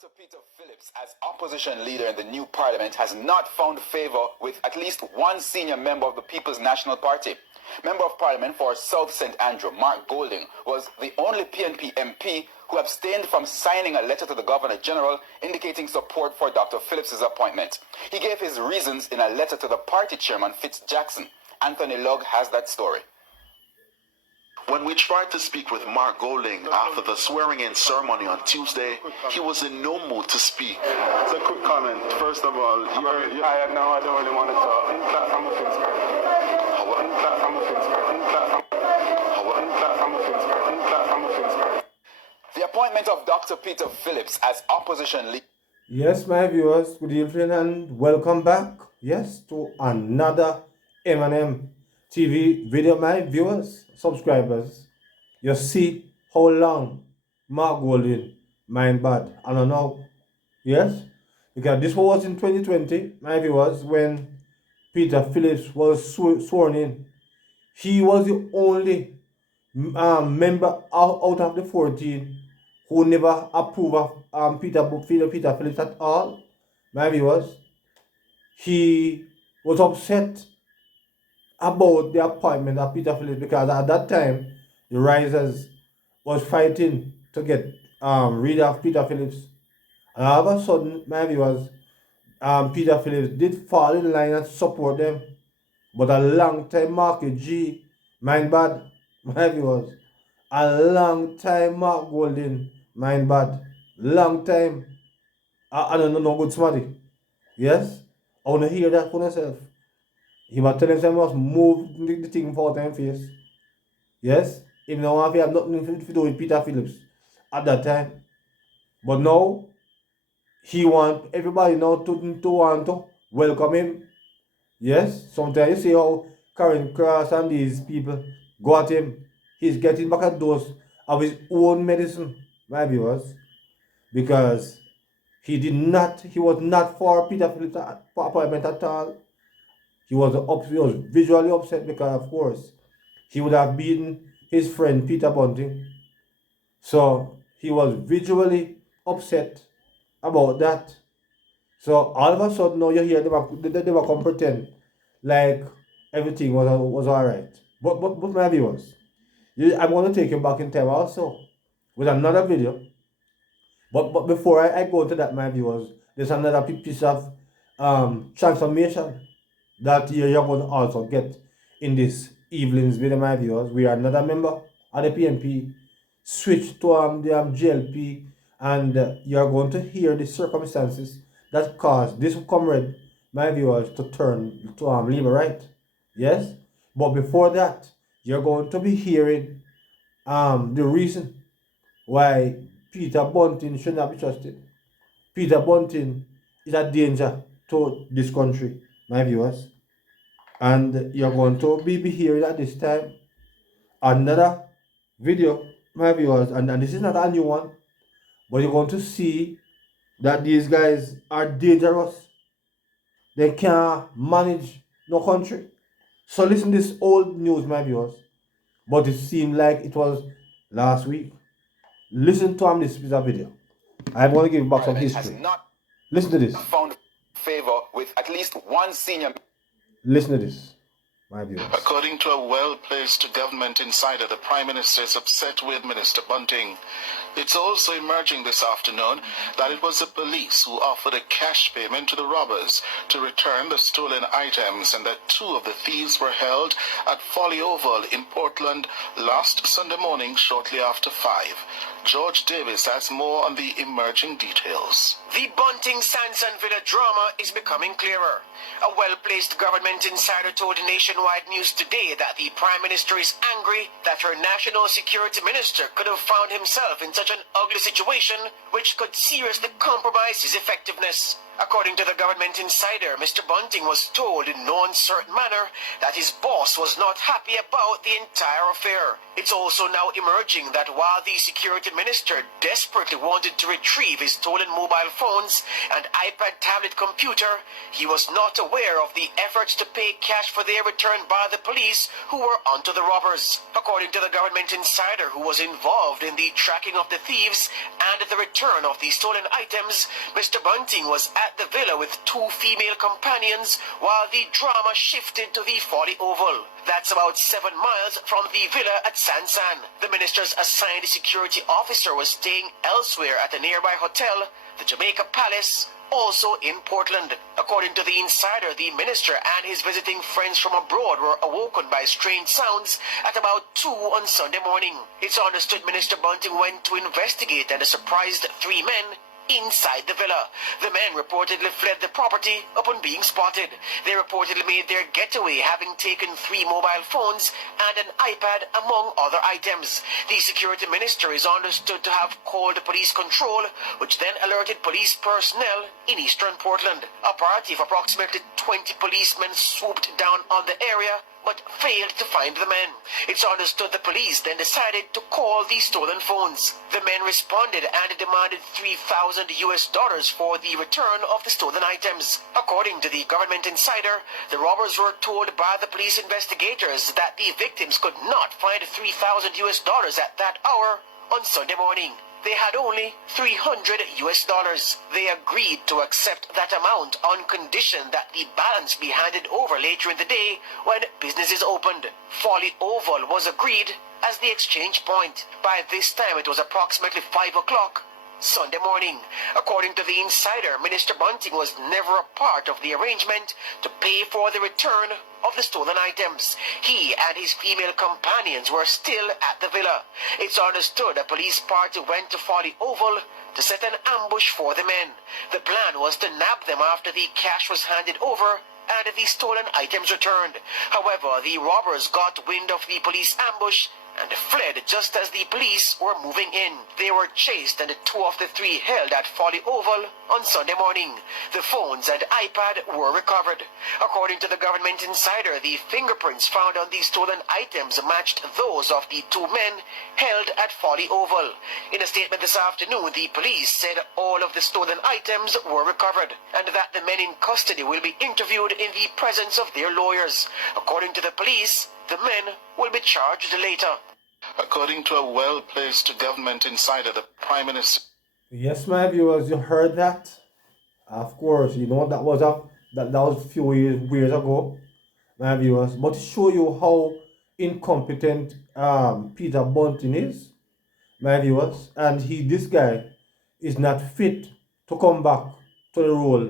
Dr. Peter Phillips, as opposition leader in the new parliament, has not found favor with at least one senior member of the People's National Party. Member of Parliament for South St. Andrew, Mark Golding, was the only PNP MP who abstained from signing a letter to the Governor General indicating support for Dr. Phillips' appointment. He gave his reasons in a letter to the party chairman, Fitz Jackson. Anthony Lugg has that story. When we tried to speak with Mark Golding after the swearing-in ceremony on Tuesday, he was in no mood to speak. It's a quick comment. First of all, you're tired now. I don't really want to talk. The appointment of Dr. Peter Phillips as opposition leader. Yes, my viewers, good evening and welcome back. Yes, to another M&M TV video, my viewers, subscribers. You see how long Mark Golding mind bad. I don't know. Yes, because this was in 2020, my viewers, when Peter Phillips was sworn in. He was the only member out of the 14 who never approved of Peter Phillips at all. My viewers, he was upset about the appointment of Peter Phillips because at that time the Risers was fighting to get rid of Peter Phillips. And all of a sudden, my viewers, Peter Phillips did fall in line and support them. But a long time Mark G, mind bad, my viewers, a long time Mark Golding, mind bad, long time. I don't know, no good smarty. Yes? I want to hear that for myself. He was telling them must move the thing for time face. Yes? Even though I have nothing to do with Peter Phillips at that time. But now, he want everybody now to want to welcome him. Yes? Sometimes you see how Karen Cross and these people go at him. He's getting back a dose of his own medicine, my viewers. Because he was not for Peter Phillips' appointment at all. He was visually upset because, of course, he would have beaten his friend Peter Bunting. So he was visually upset about that. So all of a sudden now you hear they were come pretend like everything was alright. But my viewers, I'm going to take you back in time also with another video. But before I go into that, my viewers, there's another piece of transformation that you're going to also get in this evening's video, my viewers. We are another member of the PNP, switch to the JLP, and you're going to hear the circumstances that caused this comrade, my viewers, to turn to Labour right. Yes? But before that, you're going to be hearing the reason why Peter Bunting should not be trusted. Peter Bunting is a danger to this country, my viewers. And you're going to be hearing at this time another video, my viewers, and this is not a new one, but you're going to see that these guys are dangerous. They can't manage no country. So listen to this old news, my viewers, but it seemed like it was last week. Listen to this piece of video. I'm going to give back some history. Listen to this. Found favor with at least one senior. Listen to this, my viewers. According to a well-placed government insider, the Prime Minister is upset with Minister Bunting. It's also emerging this afternoon that it was the police who offered a cash payment to the robbers to return the stolen items, and that two of the thieves were held at Folly Oval in Portland last Sunday morning shortly after 5. George Davis has more on the emerging details. The Bunting Sanson Villa drama is becoming clearer. A well-placed government insider told Nationwide News today that the Prime Minister is angry that her National Security Minister could have found himself in such an ugly situation which could seriously compromise his effectiveness. According to the government insider, Mr. Bunting was told in no uncertain manner that his boss was not happy about the entire affair. It's also now emerging that while the security minister desperately wanted to retrieve his stolen mobile phones and iPad tablet computer, he was not aware of the efforts to pay cash for their return return by the police who were onto the robbers. According to the government insider who was involved in the tracking of the thieves and the return of the stolen items, Mr. Bunting was at the villa with two female companions while the drama shifted to the Folly Oval. That's about 7 miles from the villa at Sansan. The minister's assigned security officer was staying elsewhere at a nearby hotel, the Jamaica Palace, also in Portland. According to the insider, the minister and his visiting friends from abroad were awoken by strange sounds at about 2 on Sunday morning. It's understood Minister Bunting went to investigate and surprised 3 men inside the villa. The men reportedly fled the property upon being spotted. They reportedly made their getaway, having taken 3 mobile phones and an iPad among other items. The security minister is understood to have called police control, which then alerted police personnel in eastern Portland. A party of approximately 20 policemen swooped down on the area but failed to find the men. It's understood the police then decided to call the stolen phones. The men responded and demanded $3,000 for the return of the stolen items. According to the government insider, the robbers were told by the police investigators that the victims could not find $3,000 at that hour on Sunday morning. They had only $300. They agreed to accept that amount on condition that the balance be handed over later in the day when businesses opened. Folly Oval was agreed as the exchange point. By this time it was approximately 5 o'clock Sunday morning. According to the insider, Minister Bunting was never a part of the arrangement to pay for the return of the stolen items. He and his female companions were still at the villa. It's understood a police party went to Folly Oval to set an ambush for the men. The plan was to nab them after the cash was handed over and the stolen items returned. However, the robbers got wind of the police ambush and fled just as the police were moving in. They were chased and 2 of the 3 held at Folly Oval on Sunday morning. The phones and iPad were recovered. According to the government insider, the fingerprints found on the stolen items matched those of the 2 men held at Folly Oval. In a statement this afternoon, the police said all of the stolen items were recovered and that the men in custody will be interviewed in the presence of their lawyers. According to the police, the men will be charged later. According to a well-placed government insider, the Prime Minister... Yes, my viewers, you heard that. Of course, you know that was a few years ago, my viewers. But to show you how incompetent Peter Bunting is, my viewers, and this guy is not fit to come back to the role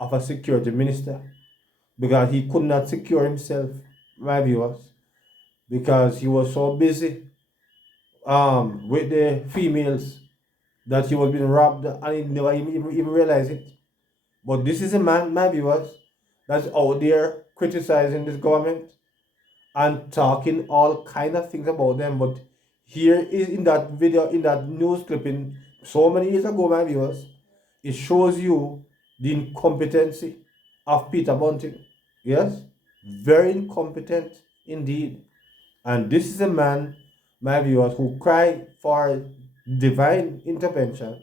of a security minister because he could not secure himself, my viewers, because he was so busy with the females that he was being robbed and he never even realized it. But this is a man, my viewers, that's out there criticizing this government and talking all kind of things about them. But here is in that video, in that news clipping so many years ago, my viewers, it shows you the incompetency of Peter Bunting. Yes, very incompetent indeed. And this is a man, my viewers, who cried for divine intervention.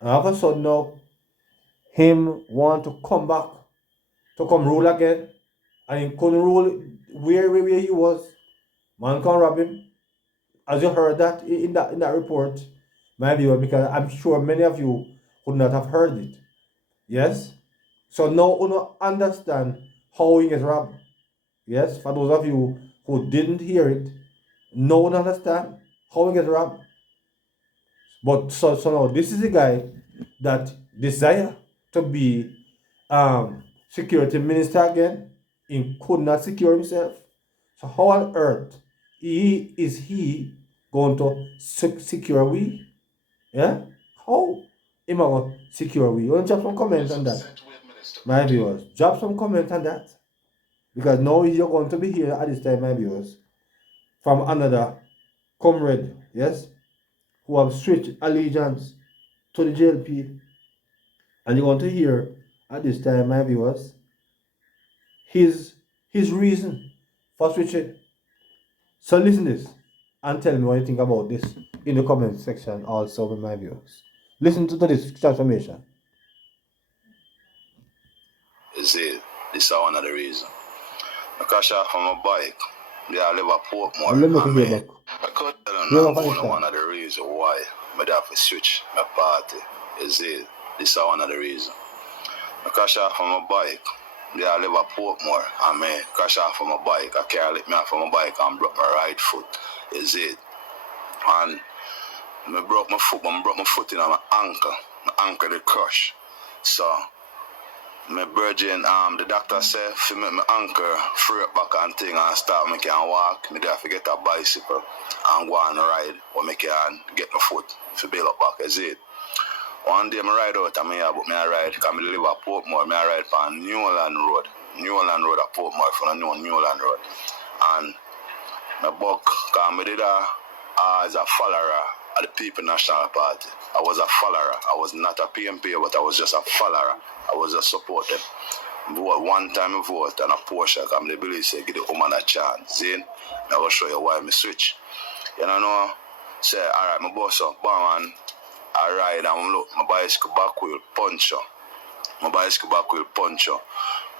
And all of a sudden now, him want to come back, to come rule again. And he couldn't rule where he was. Man can rob him. As you heard that in that report, my viewer, because I'm sure many of you would not have heard it. Yes? So now you understand how he gets robbed. Yes? For those of you who didn't hear it, no one understand how he gets robbed. But so now this is a guy that desire to be security minister again. He could not secure himself. So how on earth is he going to secure we? Yeah? How am I going to secure we? You want to drop some comments on that? My viewers, drop some comments on that. Because now you're going to be here at this time, my viewers, from another comrade, yes, who have switched allegiance to the JLP. And you're going to hear at this time, my viewers, his reason for switching. So listen this and tell me what you think about this in the comment section also with my viewers. Listen to this transformation. You see, this is one of the reasons. I crash off on my bike. Yeah, I live at Portmore. Let me I hear mean, back. I could tell them Hear now back on the one of the reasons why I have to switch my party. Is it? This is one of the reasons. I crash off on my bike. Yeah, I live at Portmore. I mean, crash off on my bike. I can't let me off on my bike and broke my right foot. Is it? And I broke my foot in my ankle. My ankle did crush. So my virgin, the doctor said if make my ankle free up back and thing and start me can walk, me have to get a bicycle and go on ride or me can get my foot to build up back, is it? One day I ride out and I ride, because I live at Portmore, I ride on Newland Road. Newland Road at Portmore, if you don't know Newland Road. And my buck, because I did as a follower of the People National Party. I was a follower. I was not a PNP, but I was just a follower. I was just supporting. One time I vote and a Porsche, because I believe say give the woman a chance. See? I will show you why I switch. You know, say, alright, my boss up, bam, I ride and look, my bicycle back wheel puncture. My bicycle back wheel puncture.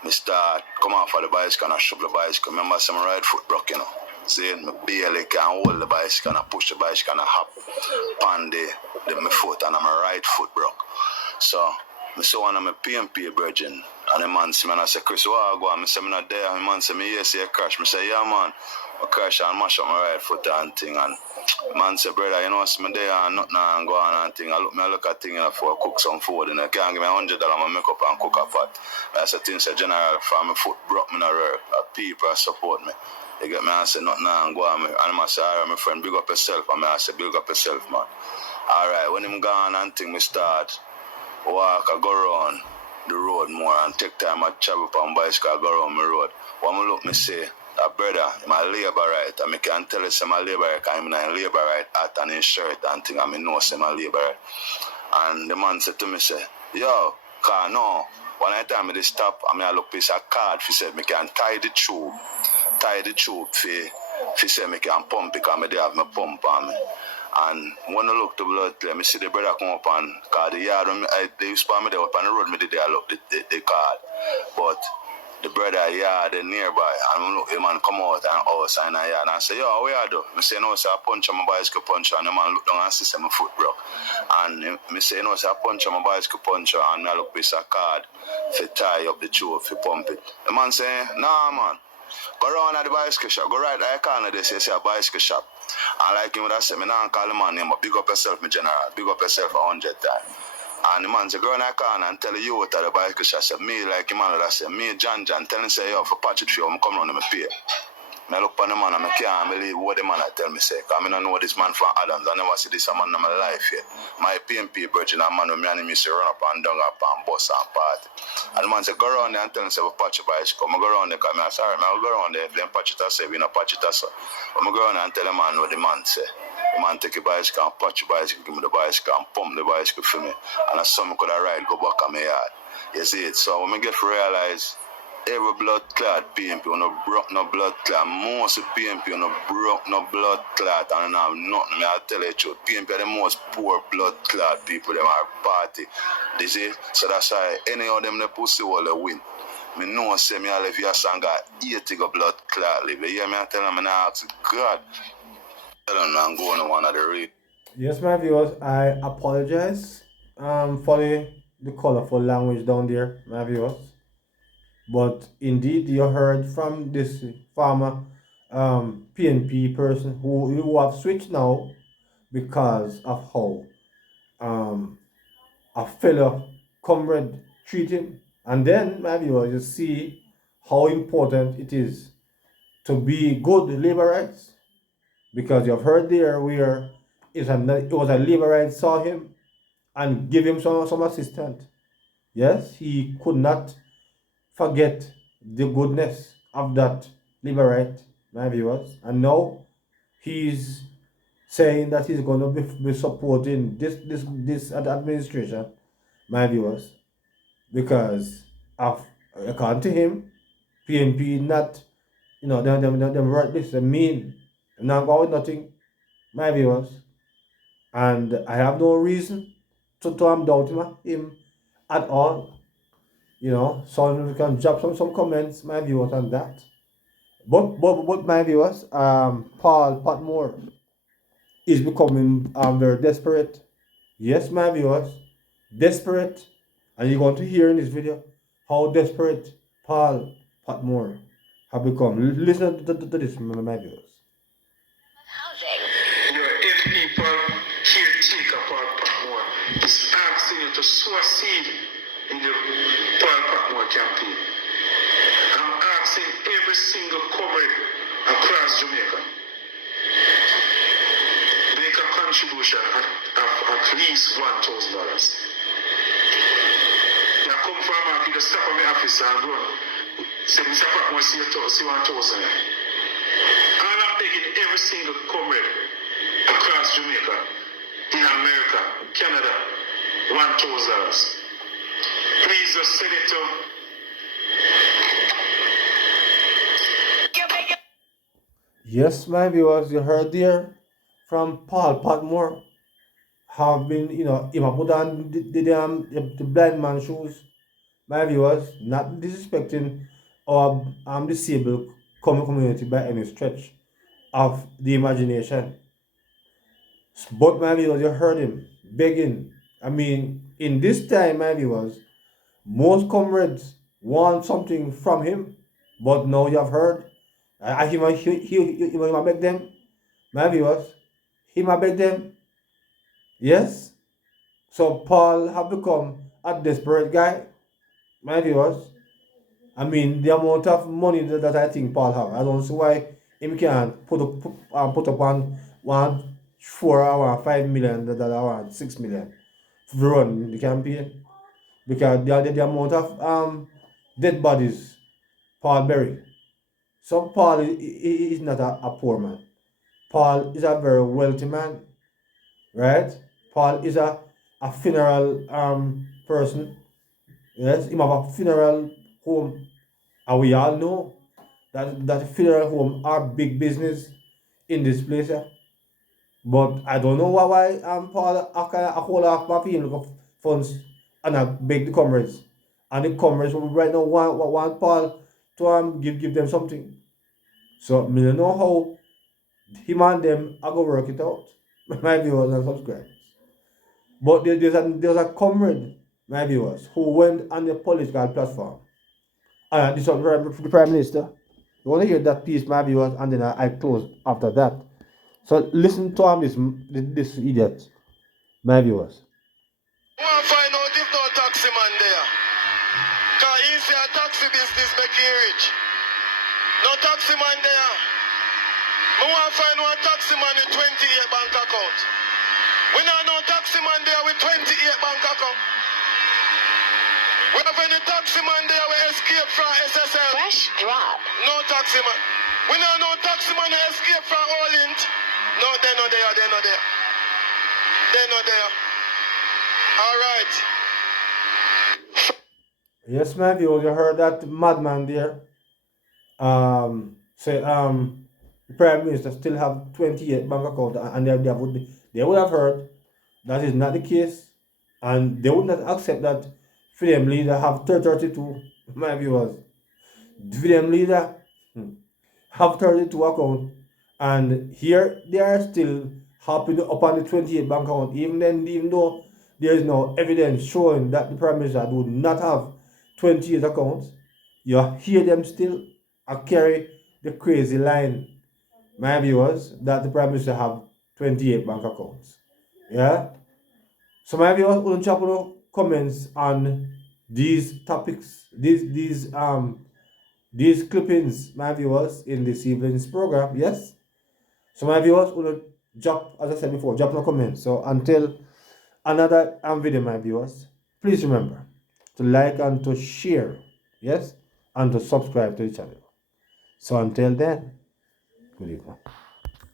I start come off of the bicycle and I shove the bicycle. Remember some right foot broke, you know. See, me barely can hold the bicycle and I push the bicycle and I hop on my foot and my right foot broke. So I saw one of my PNP brethren and the man see me and I say, Chris, where I go? I say, I'm not there. The man say, yes, you crash. I say, yeah, man. I crash and mash up my right foot and thing. And the man say, brother, you know, see me there and nothing and go on and thing. I look at thing for cook some food and I can't give me $100 I make up and cook a pot. I say, things say, general, from my foot broke me in a work. People support me. You get me, I say, nothing and go on. And I say, all right, my friend, big up yourself. And I say, big up yourself, man. All right, when him gone and thing, me start walk, I go around the road more and take time I travel on bicycle, I go around my road. When I look, me say, that brother, my labor right, and I can tell you say my labor right, because I'm in labor right hat and his shirt and thing, and I know say my labor right. And the man said to me, say, yo, car no. One time I stop, I look piece of card, he said, me can tie the tube, he said, me can pump it, because I have my pump on me. And when I look to blood, let me see the brother come up and, because the yard, they used to me there up on the road, me did I look the card. But the brother yard nearby, and look, the man come out and us in the yard, and I say, yo, where you do? I say, no, say I punch on my bicycle puncher, and the man look down and see my foot broke. And I say, no, say I punch on my bicycle puncher, and I look piece of card to tie up the tube, to pump it. The man say, nah, man. Go around at the bicycle shop, go right at the corner, they say a bicycle shop. And like him would have said, me now call the man name, but big up yourself, my general, big up yourself 100 times. And the man say, go around at the corner and tell the youth at the bicycle shop, say, me like him man would have said, me John, tell him say, yo, for patch it for you, I'm coming around and I pay. I look on the man and I can't believe what the man I tell me say, because I don't know this man from Adams, I never see this man in my life yet. My PNP virgin, a man with me and him used to run up and down up and bus and party. And the man say, go around there and tell him say, we patch your bicycle. I go around there because I say, alright, I go around there, if they patch it, I say, we don't patch it, I say. I go around there and tell the man what the man say. The man take a bicycle and patch your bicycle, give me the bicycle and pump the bicycle for me. And that's something could have ride, go back on my yard. You see it? So when I get to realize, every blood clot PNP, no broke no blood clot. Most PNP, no broke no blood clot, and I have nothing. I tell you the truth. PNP are the most poor blood clot people. Them are party. You see? So that's why any of them the pussy will win. Me know say me all if you sang got 80 blood clot live. You hear me? I tell them and I ask God. Tell them I'm going to one of the read. Yes, my viewers, I apologize for the colorful language down there, my viewers. But indeed, you heard from this former PNP person who have switched now because of how um, a fellow comrade treat him. And then, my viewers, you see how important it is to be good labor rights. Because you've heard there where it was a labor right saw him and give him some assistance. Yes, he could not forget the goodness of that liberate, my viewers. And now he's saying that he's going to be supporting this administration, my viewers, because of, according to him, PNP not, them right this, they mean, not going nothing, my viewers. And I have no reason to am doubting him at all. So we can drop some comments, my viewers on that. But my viewers, Paul Patmore is becoming very desperate. Yes, my viewers, desperate, and you're going to hear in this video how desperate Paul Patmore have become. Listen to this, my viewers. Your MP caretaker Paul Patmore is asking you to sow a seed in the Paul Patmore campaign. I'm asking every single comrade across Jamaica make a contribution at least $1,000. Now come from market, just stop at my office and run. Say, Mr. Patmore, see $1,000. And I'm begging every single comrade across Jamaica, in America, Canada, $1,000. Please just send it to Yes, my viewers, you heard there from Paul Patmore have been, him a put on the blind man shoes. My viewers, not disrespecting our disabled community by any stretch of the imagination. But my viewers, you heard him begging. I mean, in this time, my viewers, most comrades want something from him, but now you have heard. He might beg them, my viewers. He might beg them. Yes. So Paul have become a desperate guy, my viewers. I mean, the amount of money that I think Paul have, I don't see why him can't put up on 5 million, that around 6 million to run the campaign, because the amount of dead bodies Paul buried. So Paul is not a poor man. Paul is a very wealthy man, right? Paul is a funeral person. Yes, him have a funeral home, and we all know that funeral home are big business in this place. Yeah? But I don't know why Paul a whole half my people funds and I beg the comrades. And the comrades right now want Paul to give them something. So I don't know how him and them are gonna work it out. My viewers and subscribers. But there's a comrade, my viewers, who went on the political platform. And this was the Prime Minister. You want to hear that piece, my viewers, and then I close after that. So listen to this idiot, my viewers. I want to find out if no taxi man there. Because he say a taxi business making rich. No taxi man there. I want to find one taxi man with 28 bank account. We know no taxi man there with 28 bank account. We have any taxi man there we escape from SSL. Fresh drop. No taxi man. We know no taxi man who escape from Orient. No, they're not there, they're not there. They're not there. All right. Yes, my viewers, you heard that madman there. Say the Prime Minister still have 28 bank account, and they would have heard that is not the case, and they would not accept that freedom leader have 32, my viewers. Freedom leader have 32 account, and here they are still hopping up on the 28 bank account, even though there is no evidence showing that the Prime Minister do not have 28 accounts. You hear them still carry the crazy line, my viewers, that the Prime Minister have 28 bank accounts. Yeah? So my viewers, will drop comments on these topics, these clippings, my viewers, in this evening's program. Yes? So my viewers, will drop, as I said before, drop no comments. So until another video, my viewers, please remember to like and to share, yes, and to subscribe to the channel. So until then, good evening.